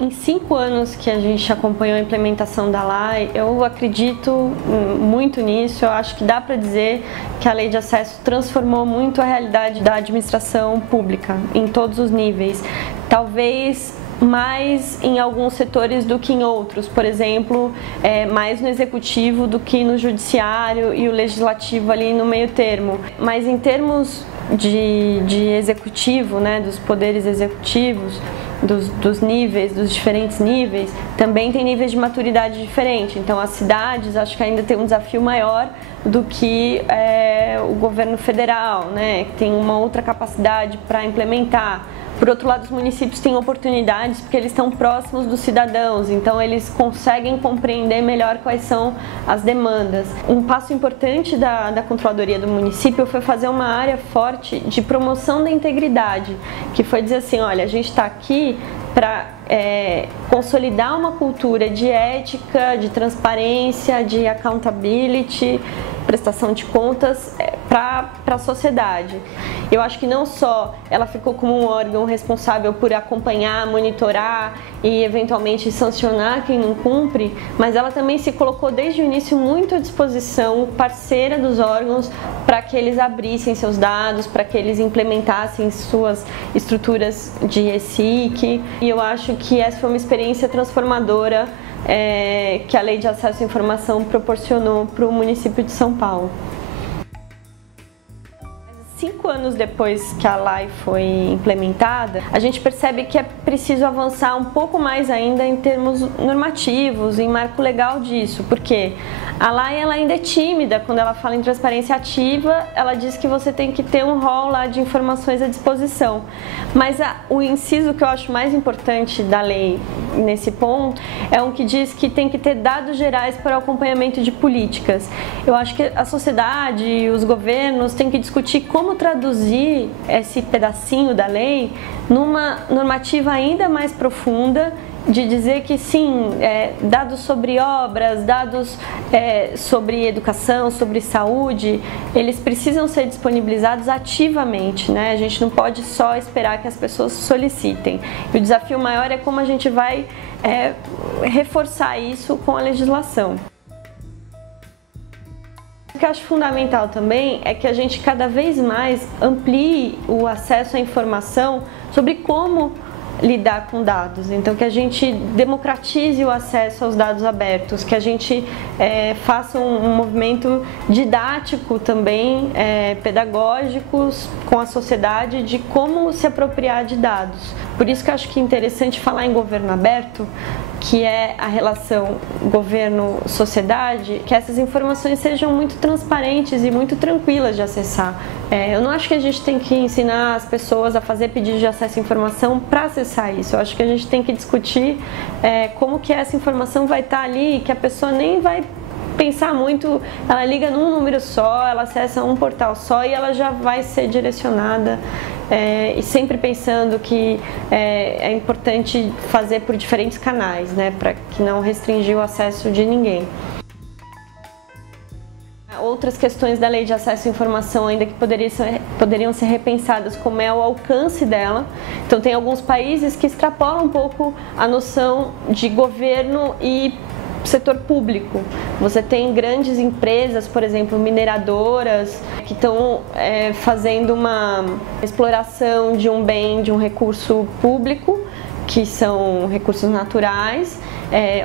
Em 5 anos que a gente acompanhou a implementação da lei, eu acredito muito nisso. Eu acho que dá para dizer que a lei de acesso transformou muito a realidade da administração pública, em todos os níveis. Talvez mais em alguns setores do que em outros, por exemplo, mais no executivo do que no judiciário e o legislativo ali no meio termo. Mas em termos de executivo, né, dos poderes executivos, dos níveis, dos diferentes níveis, também tem níveis de maturidade diferentes. Então as cidades acho que ainda tem um desafio maior do que o governo federal, né, que tem uma outra capacidade para implementar. Por outro lado, os municípios têm oportunidades porque eles estão próximos dos cidadãos, então eles conseguem compreender melhor quais são as demandas. Um passo importante da Controladoria do município foi fazer uma área forte de promoção da integridade, que foi dizer assim, olha, a gente está aqui para consolidar uma cultura de ética, de transparência, de accountability, prestação de contas para a sociedade. Eu acho que não só ela ficou como um órgão responsável por acompanhar, monitorar e eventualmente sancionar quem não cumpre, mas ela também se colocou desde o início muito à disposição, parceira dos órgãos, para que eles abrissem seus dados, para que eles implementassem suas estruturas de ESIC. E eu acho que essa foi uma experiência transformadora que a Lei de Acesso à Informação proporcionou para o município de São Paulo. 5 anos depois que a lei foi implementada, a gente percebe que é preciso avançar um pouco mais ainda em termos normativos, em marco legal disso, porque a lei ela ainda é tímida quando ela fala em transparência ativa, ela diz que você tem que ter um rol lá de informações à disposição, mas o inciso que eu acho mais importante da lei nesse ponto é um que diz que tem que ter dados gerais para o acompanhamento de políticas. Eu acho que a sociedade e os governos têm que discutir como traduzir esse pedacinho da lei numa normativa ainda mais profunda, de dizer que sim, dados sobre obras, dados sobre educação, sobre saúde, eles precisam ser disponibilizados ativamente, né? A gente não pode só esperar que as pessoas solicitem. E o desafio maior é como a gente vai reforçar isso com a legislação. O que eu acho fundamental também é que a gente cada vez mais amplie o acesso à informação sobre como lidar com dados, então que a gente democratize o acesso aos dados abertos, que a gente faça um movimento didático também, pedagógicos com a sociedade de como se apropriar de dados. Por isso que eu acho que é interessante falar em governo aberto, que é a relação governo-sociedade, que essas informações sejam muito transparentes e muito tranquilas de acessar. Eu não acho que a gente tem que ensinar as pessoas a fazer pedido de acesso à informação para acessar isso. Eu acho que a gente tem que discutir como que essa informação vai estar ali, que a pessoa nem vai pensar muito, ela liga num número só, ela acessa um portal só e ela já vai ser direcionada, e sempre pensando que é importante fazer por diferentes canais, né, para que não restringir o acesso de ninguém. Outras questões da Lei de Acesso à Informação ainda que poderiam ser repensadas, como é o alcance dela. Então tem alguns países que extrapolam um pouco a noção de governo e setor público. Você tem grandes empresas, por exemplo, mineradoras, que estão fazendo uma exploração de um bem, de um recurso público, que são recursos naturais,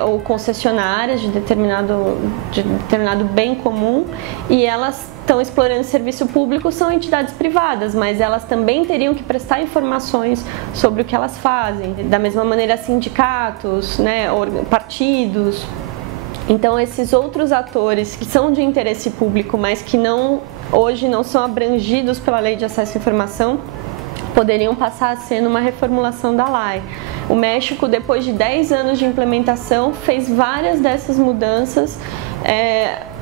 ou concessionárias de determinado bem comum, e elas estão explorando serviço público, são entidades privadas, mas elas também teriam que prestar informações sobre o que elas fazem. Da mesma maneira, sindicatos, né, partidos. Então, esses outros atores que são de interesse público, mas que hoje não são abrangidos pela Lei de Acesso à Informação, poderiam passar a ser numa reformulação da lei. O México, depois de 10 anos de implementação, fez várias dessas mudanças,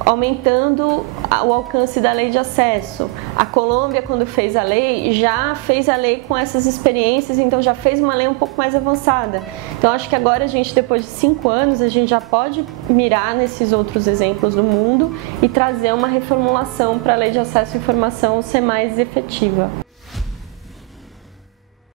aumentando o alcance da lei de acesso. A Colômbia, quando fez a lei, já fez a lei com essas experiências, então já fez uma lei um pouco mais avançada. Então acho que agora a gente, depois de 5 anos, a gente já pode mirar nesses outros exemplos do mundo e trazer uma reformulação para a lei de acesso à informação ser mais efetiva.